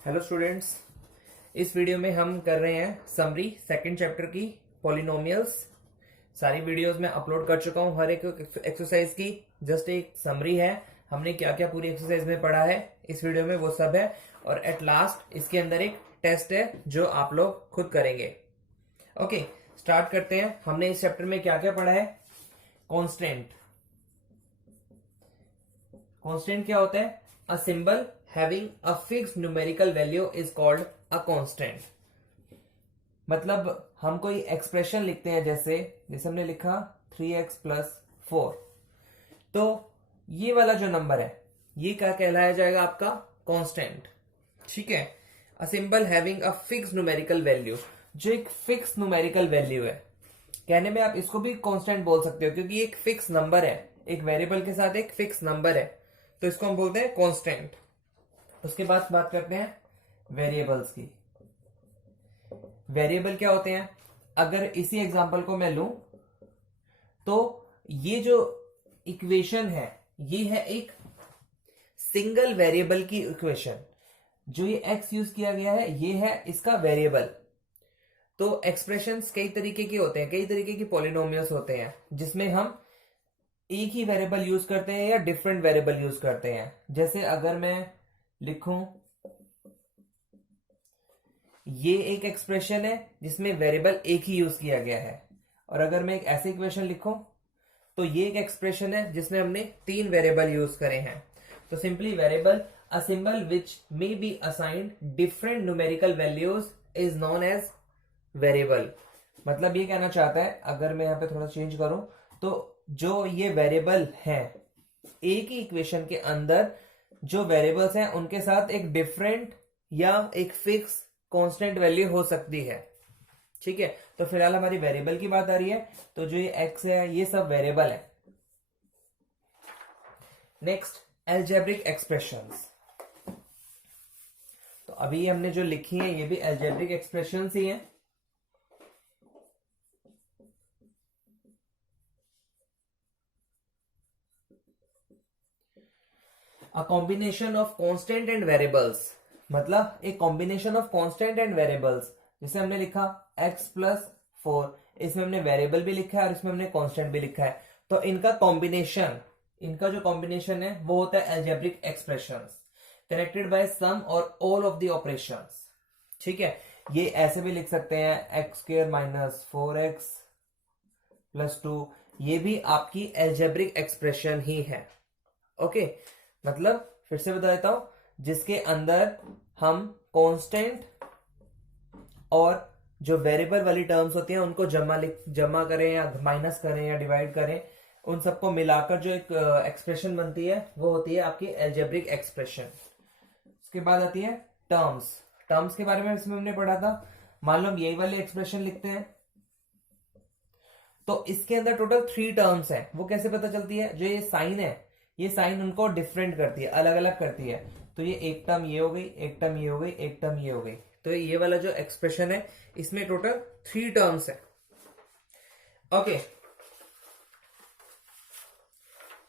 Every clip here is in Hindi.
Hello students. इस वीडियो में हम कर रहे हैं समरी सेकंड चैप्टर की पॉलिनोमियल्स। सारी वीडियोस में अपलोड कर चुका हूं हर एक एक्सरसाइज की। जस्ट एक समरी है, हमने क्या क्या पूरी एक्सरसाइज में पढ़ा है इस वीडियो में वो सब है। और एट लास्ट इसके अंदर एक टेस्ट है जो आप लोग खुद करेंगे। ओके, स्टार्ट करते हैं। हमने इस चैप्टर में क्या क्या पढ़ा है। कॉन्स्टेंट। कॉन्स्टेंट क्या होता है? A symbol having a fixed numerical value is called a constant। मतलब हम कोई एक्सप्रेशन लिखते हैं, जैसे हमने लिखा 3x प्लस 4, तो ये वाला जो नंबर है ये क्या कहलाया जाएगा? आपका कांस्टेंट। ठीक है। A symbol having a fix numerical value, जो एक फिक्स न्यूमेरिकल वैल्यू है। कहने में आप इसको भी कांस्टेंट बोल सकते हो क्योंकि एक फिक्स नंबर है, एक वेरिएबल के साथ एक फिक्स नंबर है, तो इसको हम बोलते हैं कांस्टेंट। उसके बाद बात करते हैं वेरिएबल्स की। वेरिएबल क्या होते हैं? अगर इसी एग्जांपल को मैं लूं तो ये जो इक्वेशन है ये है एक सिंगल वेरिएबल की इक्वेशन। जो ये x यूज किया गया है ये है इसका वेरिएबल। तो एक्सप्रेशंस कई तरीके के होते हैं, कई तरीके की पॉलिनोमियल्स होते हैं जिसमें हम एक ही वेरिएबल यूज करते हैं या डिफरेंट वेरिएबल यूज करते हैं। जैसे अगर मैं लिखूं ये एक एक्सप्रेशन है जिसमें वेरिएबल एक ही यूज किया गया है, और अगर मैं एक ऐसी इक्वेशन लिखूं तो ये एक एक्सप्रेशन है जिसमें हमने 3 वेरिएबल यूज करे हैं। तो simply variable, a symbol which may be assigned different numerical values is known as variable. मतलब ये कहना चाहता है, अगर मैं यहां पे थोड़ा चेंज करूं तो जो ये वेरिएबल है एक ही इक्वेशन के अंदर जो वेरिएबल्स हैं उनके साथ एक डिफरेंट या एक फिक्स कांस्टेंट वैल्यू हो सकती है। ठीक है, तो फिलहाल हमारी वेरिएबल की बात आ रही है, तो जो ये x है ये सब वेरिएबल है। Next, algebraic expressions. तो अभी हमने जो लिखी है ये भी एल्जेब्रिक एक्सप्रेशंस ही हैं। A combination of constant and variables, मतलब एक combination of constant and variables. जैसे हमने लिखा x प्लस 4, इसमें हमने वेरिएबल भी लिखा है और इसमें हमने कांस्टेंट भी लिखा है, तो इनका कॉम्बिनेशन, इनका जो कॉम्बिनेशन है वो होता है एल्जेब्रिक एक्सप्रेशंस कनेक्टेड बाय सम और ऑल ऑफ द ऑपरेशंस। ठीक है, ये ऐसे भी लिख सकते हैं x square minus 4x plus 2, ये भी आपकी एल्जेब्रिक एक्सप्रेशन ही है। ओके, मतलब फिर से बता देता हूं, जिसके अंदर हम कांस्टेंट और जो वेरिएबल वाली टर्म्स होती हैं उनको जमा करें या माइनस करें या डिवाइड करें, उन सबको मिलाकर जो एक एक्सप्रेशन बनती है वो होती है आपकी एल्जेब्रिक एक्सप्रेशन। उसके बाद आती है टर्म्स। टर्म्स के बारे में इसमें हमने पढ़ा था। मान लो हम यही वाले एक्सप्रेशन लिखते हैं तो इसके अंदर टोटल 3 टर्म्स है। वो कैसे पता चलती है? जो ये साइन है ये साइन उनको डिफरेंट करती है, अलग अलग करती है। तो ये एक टर्म ये हो गई, एक टर्म ये हो गई, एक टर्म ये हो गई। तो ये वाला जो एक्सप्रेशन है इसमें टोटल 3 टर्म्स है। ओके,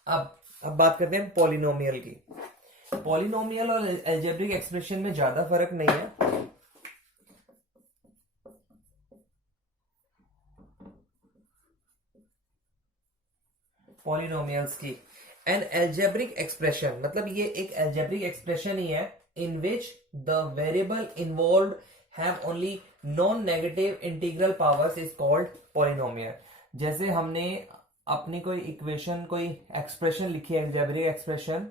अब बात करते हैं पॉलिनोमियल की। पॉलिनोमियल और एल्जेब्रिक एक्सप्रेशन में ज्यादा फर्क नहीं है। पॉलिनोमियल्स की एन एल्जेब्रिक एक्सप्रेशन, मतलब ये एक एल्जेब्रिक एक्सप्रेशन ही है in which the variable involved have only non negative integral powers is called polynomial. जैसे हमने अपनी कोई इक्वेशन, कोई एक्सप्रेशन लिखी है, एल्जेब्रिक एक्सप्रेशन,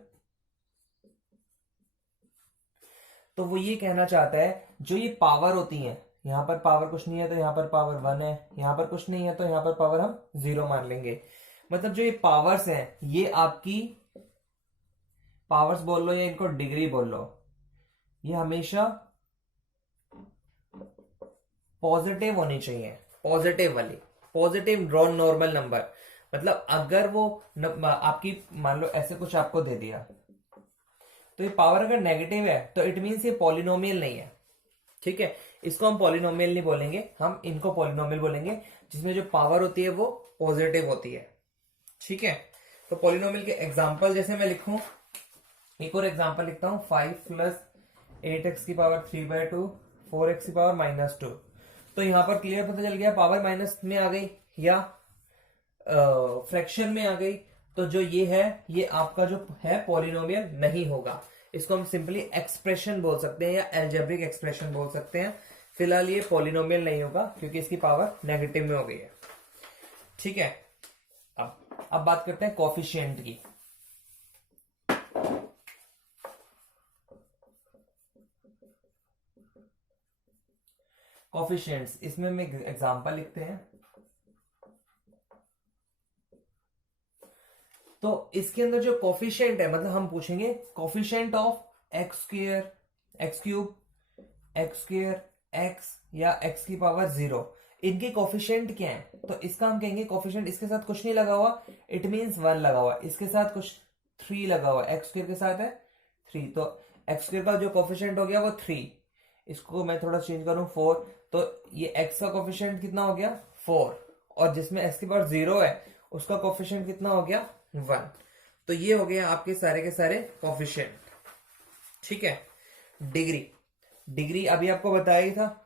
तो वो ये कहना चाहता है जो ये पावर होती है, यहां पर पावर कुछ नहीं है तो यहां पर पावर 1 है, यहां पर कुछ नहीं है तो यहां पर पावर हम 0 मान लेंगे। मतलब जो ये पावर्स हैं ये आपकी पावर्स बोल लो या इनको डिग्री बोल लो, ये हमेशा पॉजिटिव होनी चाहिए, पॉजिटिव वाली, पॉजिटिव नॉर्मल नंबर। मतलब अगर वो आपकी मान लो ऐसे कुछ आपको दे दिया तो ये पावर अगर नेगेटिव है तो इट मीन्स ये पॉलिनोमियल नहीं है। ठीक है, इसको हम पॉलिनोमियल नहीं बोलेंगे, हम इनको पॉलिनोमियल बोलेंगे जिसमें जो पावर होती है वो पॉजिटिव होती है। ठीक है, तो पॉलिनोमियल के एग्जांपल जैसे मैं लिखूं, एक और एग्जांपल लिखता हूं, 5 प्लस 8x की पावर 3/2, 4x की पावर -2। तो यहां पर क्लियर पता चल गया, पावर माइनस में आ गई या फ्रैक्शन में आ गई, तो जो ये है ये आपका जो है पॉलिनोमियल नहीं होगा। इसको हम सिंपली एक्सप्रेशन बोल सकते हैं या एल्जेब्रिक एक्सप्रेशन बोल सकते हैं। फिलहाल ये पॉलिनोमियल नहीं होगा क्योंकि इसकी पावर नेगेटिव में हो गई है। ठीक है, अब बात करते हैं कोफिशिएंट की। कोफिशिएंट्स, इसमें हम एक एग्जांपल लिखते हैं। तो इसके अंदर जो कोफिशिएंट है, मतलब हम पूछेंगे coefficient of x square, x cube, x square, x या एक्स की पावर 0, इनके कोफिशिएंट क्या है? तो इसका हम कहेंगे कोफिशिएंट, इसके साथ कुछ नहीं लगा हुआ, इट मींस 1 लगा हुआ, इसके साथ कुछ 3 लगा हुआ, एक्स स्क्वायर के साथ है 3, तो एक्स स्क्वायर का जो कोफिशिएंट हो गया वो 3। इसको मैं थोड़ा चेंज करूं 4, तो ये एक्स का कोफिशिएंट कितना हो गया 4, और जिसमें एक्स की पावर 0 है उसका कोफिशिएंट कितना हो गया 1। तो ये हो गया आपके सारे के सारे कोफिशिएंट। ठीक है, डिग्री, डिग्री अभी आपको बताया ही था।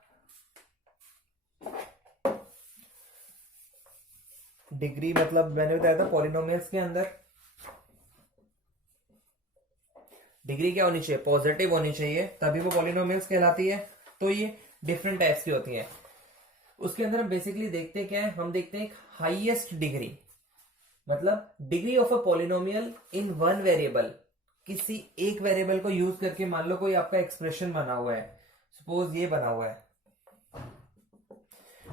डिग्री मतलब मैंने बताया था पॉलिनोमियल्स के अंदर डिग्री क्या होनी चाहिए, पॉजिटिव होनी चाहिए, तभी वो पॉलिनोमियल्स कहलाती है। तो ये डिफरेंट टाइप्स की होती है। उसके अंदर हम बेसिकली देखते हैं क्या है, हम देखते हैं हाईएस्ट डिग्री, मतलब degree of a polynomial in one variable, किसी एक वेरिएबल को यूज करके। मान लो कोई आपका एक्सप्रेशन बना हुआ है, सपोज ये बना हुआ है,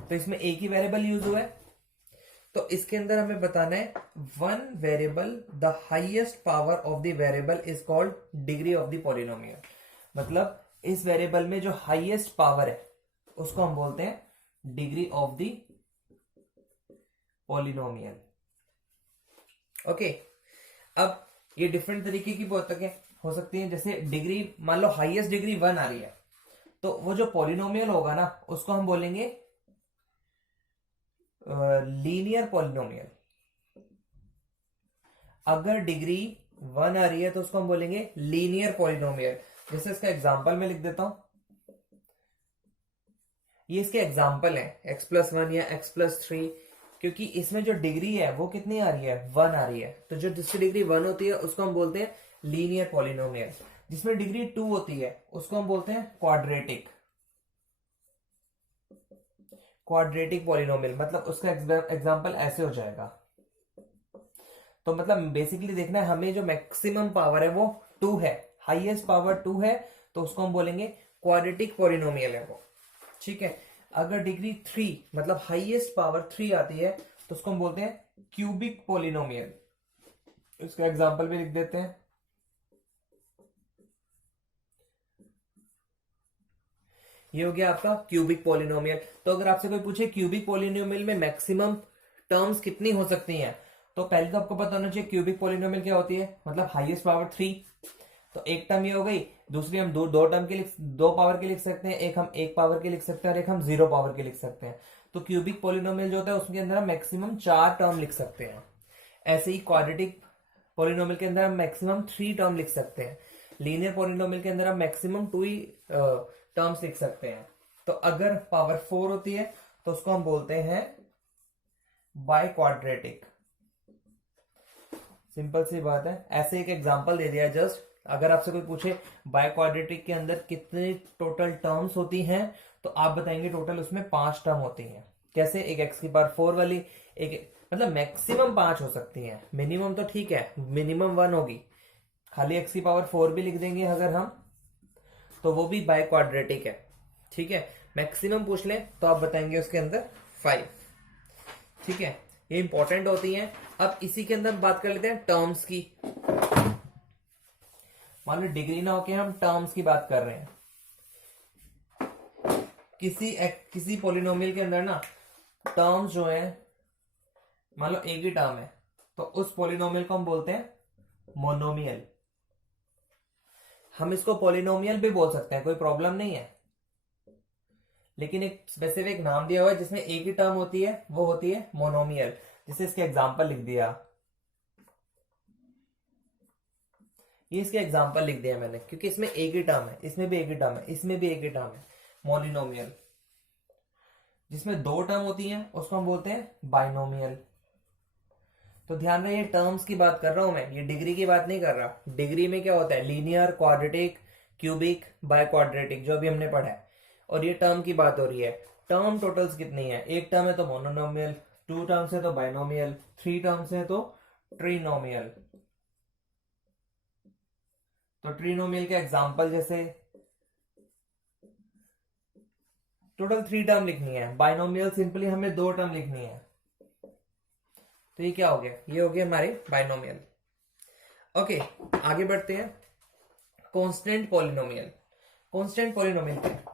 तो इसमें एक ही वेरिएबल यूज हुआ है, तो इसके अंदर हमें बताना है one variable, the highest power of the variable is called degree of the polynomial. मतलब इस वेरिएबल में जो हाईएस्ट पावर है उसको हम बोलते हैं degree of the polynomial. Okay, अब ये डिफरेंट तरीके की हो सकती है। जैसे डिग्री, मान लो हाईएस्ट डिग्री 1 आ रही है, तो वो जो पॉलिनोमियल होगा ना उसको हम बोलेंगे लीनियर पॉलिनोमियल। अगर डिग्री 1 आ रही है तो उसको हम बोलेंगे लीनियर पॉलिनोमियल। जैसे इसका एग्जांपल मैं लिख देता हूं, ये इसके एग्जांपल है x+1 या x+3, क्योंकि इसमें जो डिग्री है वो कितनी आ रही है 1 आ रही है, तो जो जिसकी डिग्री 1 होती है उसको हम बोलते हैं लीनियर पॉलिनोमियल। जिसमें डिग्री 2 होती है उसको हम बोलते हैं क्वाड्रेटिक, क्वाड्रेटिक पॉलिनोमियल। मतलब उसका एग्जांपल ऐसे हो जाएगा। तो मतलब बेसिकली देखना है हमें, जो मैक्सिमम पावर है वो 2 है, हाईएस्ट पावर 2 है, तो उसको हम बोलेंगे क्वाड्रेटिक पॉलिनोमियल है वो। ठीक है, अगर डिग्री 3 मतलब हाईएस्ट पावर 3 आती है तो उसको हम बोलते हैं क्यूबिक पॉलिनोमियल। इसका एग्जांपल भी लिख देते हैं। ये हो गया आपका क्यूबिक पॉलिनोमियल। तो अगर आपसे कोई पूछे क्यूबिक पॉलिनोमियल में मैक्सिमम टर्म्स कितनी हो सकती हैं, तो पहले तो आपको पता होना चाहिए क्यूबिक पॉलिनोमियल क्या होती है, मतलब हाईएस्ट पावर 3। तो एक टर्म ये हो गई, दूसरी हम दो टर्म के दो पावर के लिख सकते हैं, एक हम एक पावर के लिख सकते हैं और एक हम 0 पावर के लिख सकते हैं। तो क्यूबिक पॉलिनोमियल जो होता है उसके अंदर हम मैक्सिमम 4 टर्म लिख सकते हैं। ऐसे ही क्वाड्रेटिक पॉलिनोमियल के अंदर हम मैक्सिमम 3 टर्म लिख सकते हैं। लीनियर पॉलिनोमियल के अंदर हम मैक्सिमम 2 ही टर्म्स लिख सकते हैं। तो अगर पावर 4 होती है तो उसको हम बोलते हैं बाय क्वाड्रेटिक। सिंपल सी बात है, ऐसे एक एग्जांपल दे दिया जस्ट। अगर आपसे कोई पूछे बाय क्वाड्रेटिक के अंदर कितने टोटल टर्म्स होती हैं, तो आप बताएंगे टोटल उसमें 5 टर्म होती हैं। कैसे, एक x की पावर 4 वाली, एक मतलब मैक्सिमम 5 हो सकती हैं, मिनिमम तो ठीक है मिनिमम 1 होगी। खाली x की पावर 4 भी लिख देंगे अगर हम, तो वो भी बाय क्वाड्रेटिक है। ठीक है, मैक्सिमम पूछ ले तो आप बताएंगे उसके अंदर 5। ठीक है, ये इंपॉर्टेंट होती हैं। अब इसी के अंदर बात कर लेते हैं टर्म्स की। मान लो डिग्री ना होके हम टर्म्स की बात कर रहे हैं। किसी पॉलिनोमियल के अंदर ना टर्म्स जो है, मान लो एक ही टर्म है, तो उस पॉलिनोमियल को हम बोलते हैं मोनोमियल। हम इसको पॉलिनोमियल भी बोल सकते हैं, कोई प्रॉब्लम नहीं है, लेकिन एक स्पेसिफिक नाम दिया हुआ है जिसमें एक ही टर्म होती है, वो होती है मोनोमियल। जैसे इसके एग्जांपल लिख दिया, ये इसके एग्जांपल लिख दिया मैंने, क्योंकि इसमें एक ही टर्म है, इसमें भी एक ही टर्म है, इसमें भी एक ही टर्म है। मोलिनोमियल जिसमें दो टर्म होती हैं उसको हम बोलते हैं बाइनोमियल। तो ध्यान रहे, ये टर्म्स की बात कर रहा हूं मैं, ये डिग्री की बात नहीं कर रहा। डिग्री में क्या होता है, linear, quadratic, cubic, by quadratic, जो भी हमने पढ़ा है। और ये टर्म की बात हो रही है। टर्म टोटल्स कितनी है, एक टर्म है तो मोनोनोमियल, टू टर्म्स है तो बाइनोमियल, थ्री टर्म्स है तो ट्रिनोमियल। तो ट्रिनोमियल के एग्जांपल जैसे टोटल थ्री टर्म लिखनी है, बाइनोमियल सिंपली हमें दो टर्म लिखनी है। तो ये क्या हो गया, ये हो गया हमारे बाइनोमियल। ओके, आगे बढ़ते हैं। Constant polynomial. कांस्टेंट पॉलिनोमियल क्या है?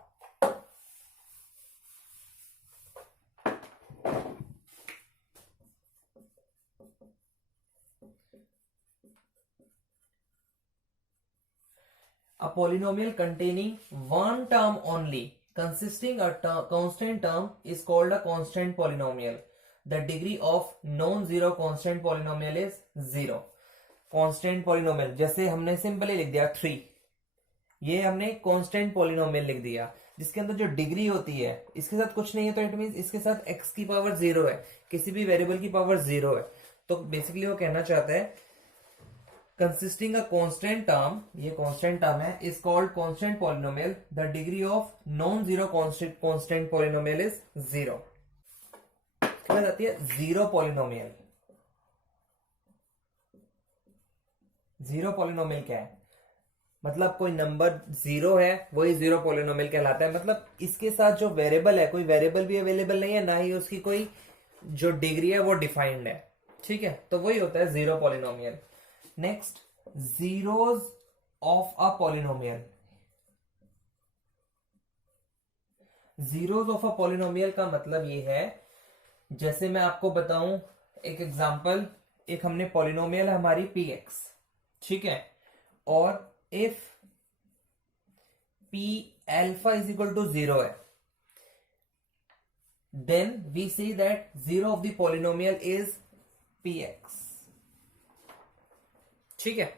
A polynomial containing one term only consisting a constant term is called a constant polynomial. The degree of non-zero constant polynomial is 0. Constant polynomial जैसे हमने सिंपली लिख दिया 3, ये हमने कांस्टेंट पॉलिनोमियल लिख दिया, जिसके अंदर जो डिग्री होती है इसके साथ कुछ नहीं है, तो इट मींस इसके साथ x की पावर 0 है, किसी भी वेरिएबल की पावर 0 है। तो बेसिकली वो कहना चाहता है consisting a constant term, ये constant term है, is called constant polynomial. The degree of non-zero constant polynomial is 0. क्या बात आती है जीरो पॉलिनोमियल। जीरो पॉलिनोमियल क्या है, मतलब कोई नंबर जीरो है वही जीरो पॉलिनोमियल कहलाता है। मतलब इसके साथ जो वेरिएबल है, कोई वेरिएबल भी अवेलेबल नहीं है, ना ही उसकी कोई जो डिग्री है वो डिफाइंड है। ठीक है, तो वही होता है zero polynomial. Next, zeros of a polynomial. Zeros of a polynomial का मतलब ये है, जैसे मैं आपको बताऊं एक एग्जांपल, एक हमने पॉलिनोमियल है हमारी px, ठीक है, और if p alpha is equal to 0 है, then we see that zero of the polynomial is px। ठीक है,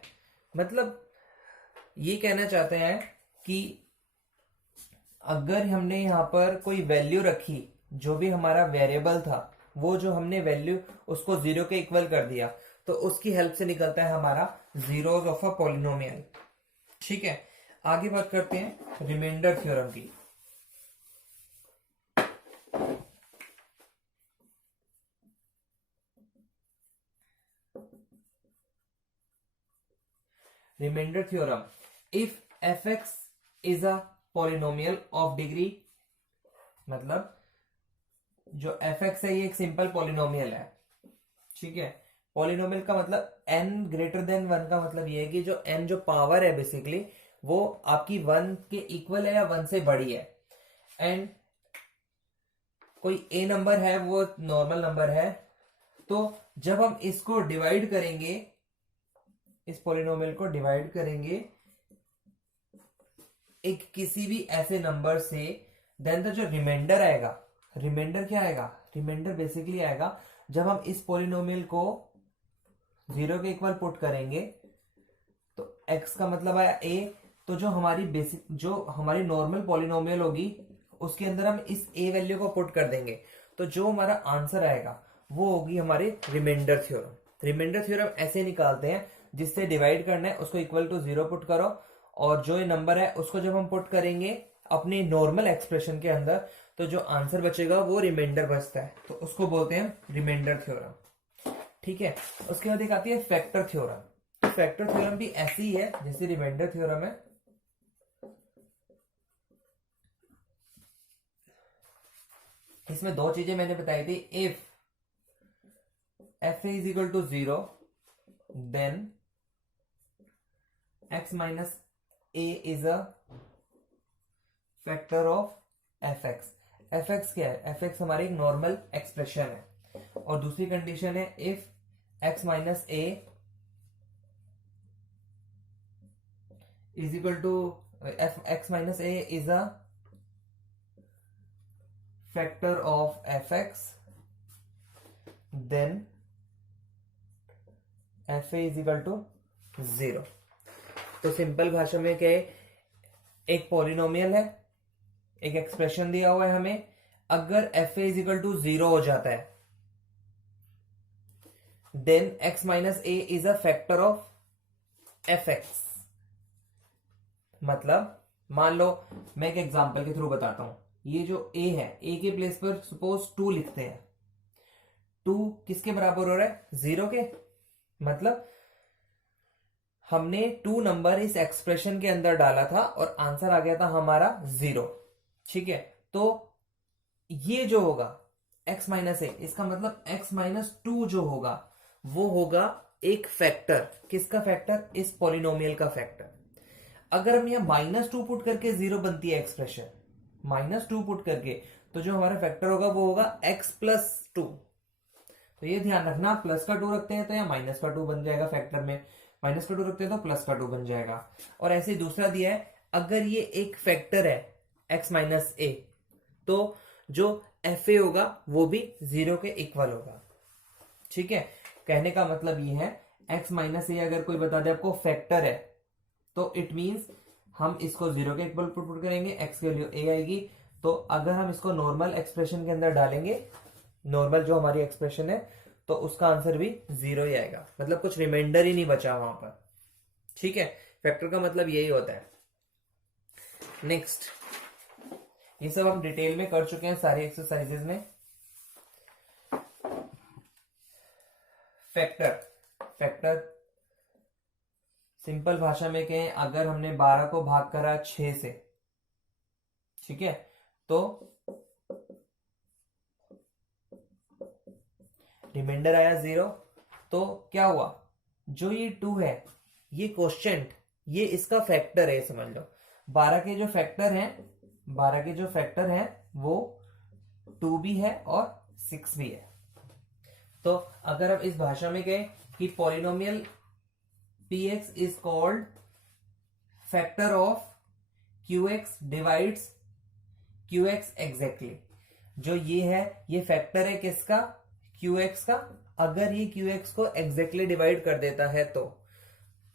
मतलब ये कहना चाहते हैं कि अगर हमने यहां पर कोई वैल्यू रखी, जो भी हमारा वेरिएबल था, वो जो हमने वैल्यू उसको जीरो के इक्वल कर दिया, तो उसकी हेल्प से निकलता है हमारा जीरोस ऑफ अ पॉलिनोमियल। ठीक है, आगे बात करते हैं रिमाइंडर थ्योरम की। Remainder theorem, if fx is a polynomial of degree, मतलब जो fx है ये एक सिंपल पॉलिनोमियल है। ठीक है, पॉलिनोमियल का मतलब n ग्रेटर देन 1 का मतलब ये है कि जो n जो पावर है बेसिकली वो आपकी 1 के इक्वल है या 1 से बड़ी है। एंड कोई a नंबर है, वो नॉर्मल नंबर है, तो जब हम इसको डिवाइड करेंगे, इस पॉलिनोमियल को डिवाइड करेंगे एक किसी भी ऐसे नंबर से, देन द जो रिमाइंडर आएगा, रिमाइंडर क्या आएगा, रिमाइंडर बेसिकली आएगा जब हम इस पॉलिनोमियल को 0 के इक्वल पुट करेंगे, तो x का मतलब आया a, तो जो हमारी बेसिक जो हमारी नॉर्मल पॉलिनोमियल होगी उसके अंदर हम इस a वैल्यू को पुट कर देंगे, तो जो हमारा आंसर आएगा वो होगी हमारे रिमाइंडर थ्योरम। रिमाइंडर थ्योरम ऐसे निकालते हैं, जिससे डिवाइड करना है उसको इक्वल टू 0 पुट करो, और जो ये नंबर है उसको जब हम पुट करेंगे अपने नॉर्मल एक्सप्रेशन के अंदर, तो जो आंसर बचेगा वो रिमाइंडर बचता है, तो उसको बोलते हैं रिमाइंडर थ्योरम। ठीक है, उसके बाद एक आती है फैक्टर थ्योरम। तो फैक्टर थ्योरम भी ऐसी ही है जैसे रिमाइंडर थ्योरम है। इसमें दो चीजें मैंने बताई थी, if f is equal to 0 then x minus a is a factor of fx। fx क्या है, fx हमारी एक नॉर्मल एक्सप्रेशन है। और दूसरी कंडीशन है if x minus a is equal to x minus a is a factor of fx, then fa is equal to 0। तो सिंपल भाषा में क्या है, एक पॉलिनोमियल है, एक एक्सप्रेशन दिया हुआ है हमें, अगर F A is equal to 0 हो जाता है then x minus A is a factor of F X. मतलब मान लो, मैं एक एग्जांपल के थ्रू बताता हूं, ये जो a है, a के प्लेस पर सपोज 2 लिखते हैं, 2 किसके बराबर हो रहा है, 0 के। मतलब हमने 2 नंबर इस एक्सप्रेशन के अंदर डाला था और आंसर आ गया था हमारा 0। ठीक है, तो ये जो होगा x माइनस ए, इसका मतलब x माइनस 2 जो होगा वो होगा एक फैक्टर, किसका फैक्टर, इस पॉलिनोमियल का फैक्टर। अगर हम यहां -2 पुट करके 0 बनती है एक्सप्रेशन, -2 पुट करके, तो जो हमारा फैक्टर होगा वो होगा x प्लस 2। तो ये ध्यान रखना, प्लस का 2 रखते हैं तो यहाँ माइनस का 2 बन जाएगा फैक्टर में, माइनस का 2 रखते हैं तो प्लस का 2 बन जाएगा। और ऐसे ही दूसरा दिया है, अगर ये एक फैक्टर है x माइनस ए, तो जो एफ ए होगा वो भी 0 के इक्वल होगा। ठीक है, कहने का मतलब ये है, x माइनस ए अगर कोई बता दे आपको फैक्टर है, तो इट मींस हम इसको 0 के इक्वल पुट करेंगे, x के लिए a आएगी। तो अगर हम इसको नॉर्मल एक्सप्रेशन के अंदर डालेंगे, नॉर्मल जो हमारी एक्सप्रेशन है, तो उसका आंसर भी 0 ही आएगा, मतलब कुछ रिमाइंडर ही नहीं बचा वहां पर। ठीक है, फैक्टर का मतलब यही होता है। नेक्स्ट, ये सब हम डिटेल में कर चुके हैं सारी एक्सरसाइजेज में। फैक्टर सिंपल भाषा में कहें, अगर हमने 12 को भाग करा 6 से, ठीक है, तो रिमाइंडर आया 0, तो क्या हुआ, जो ये 2 है, ये कोशेंट, ये इसका फैक्टर है, समझ लो। 12 के जो फैक्टर हैं वो 2 भी है और 6 भी है। तो अगर हम इस भाषा में कहें कि polynomial px is called factor of qx divides qx exactly, जो ये है ये फैक्टर है किसका, qx का, अगर ये qx को एग्जैक्टली डिवाइड कर देता है तो।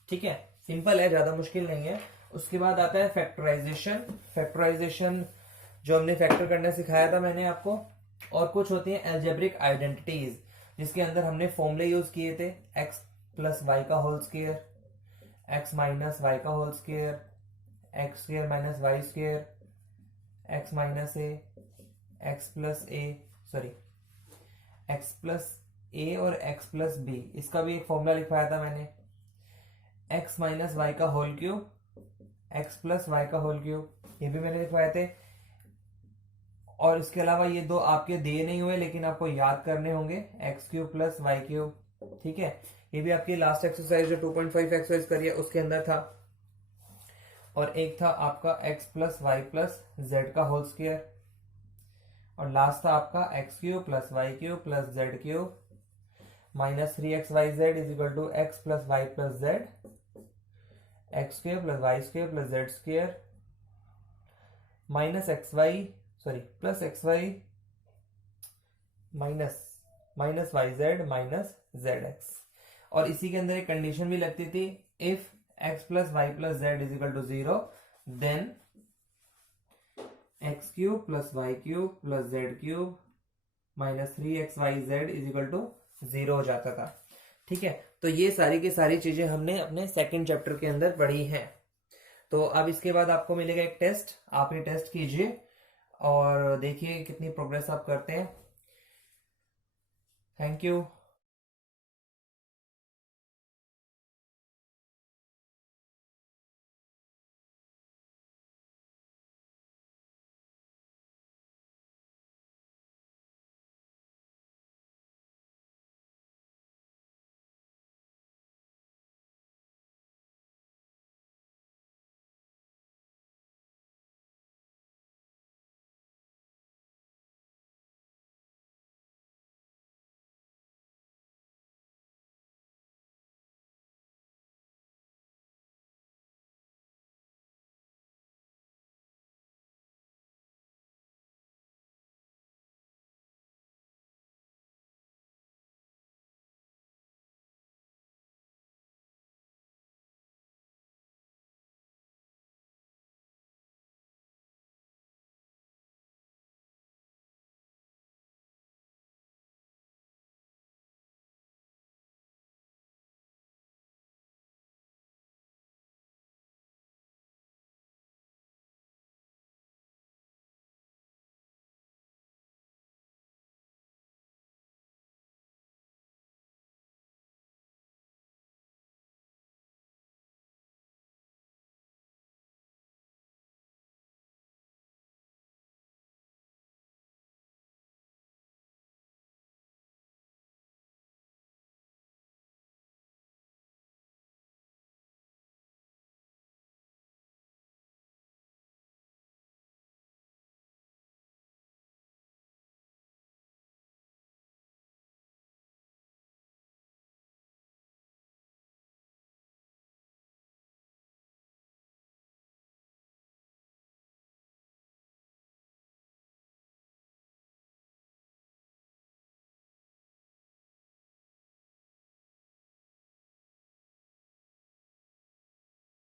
ठीक है, सिंपल है, ज्यादा मुश्किल नहीं है। उसके बाद आता है फैक्टराइजेशन जो हमने फैक्टर करना सिखाया था मैंने आपको। और कुछ होती है एल्जेब्रिक आइडेंटिटीज, जिसके अंदर हमने फॉर्मूले यूज किए थे, x प्लस वाई का whole square, x minus Y का whole square, x square minus y square, x minus a, x plus a और x प्लस बी, इसका भी एक फॉर्मूला लिखवाया था मैंने, x माइनस वाई का whole cube, x plus Y का होल क्यूब, ये भी मैंने लिखवाए थे। और इसके अलावा ये दो आपके दिए नहीं हुए लेकिन आपको याद करने होंगे, X cube plus Y cube. ठीक है, ये भी आपकी लास्ट एक्सरसाइज जो 2.5 एक्सरसाइज करी है उसके अंदर था। और एक था आपका x plus Y plus Z का होल स्क्वायर, और लास्ट था आपका X cube plus Y cube plus Z cube minus 3xyz is equal to X plus Y plus Z, X square plus Y square plus Z square minus plus X Y minus Y Z minus Z X. और इसी के अंदर एक कंडीशन भी लगती थी, if X plus Y plus Z is equal to 0 then X cube plus Y cube plus Z cube minus 3xyz is equal to 0 हो जाता था। ठीक है, तो ये सारी की सारी चीजें हमने अपने सेकंड चैप्टर के अंदर पढ़ी हैं। तो अब इसके बाद आपको मिलेगा एक टेस्ट, आप ये टेस्ट कीजिए और देखिए कितनी प्रोग्रेस आप करते हैं। Thank you.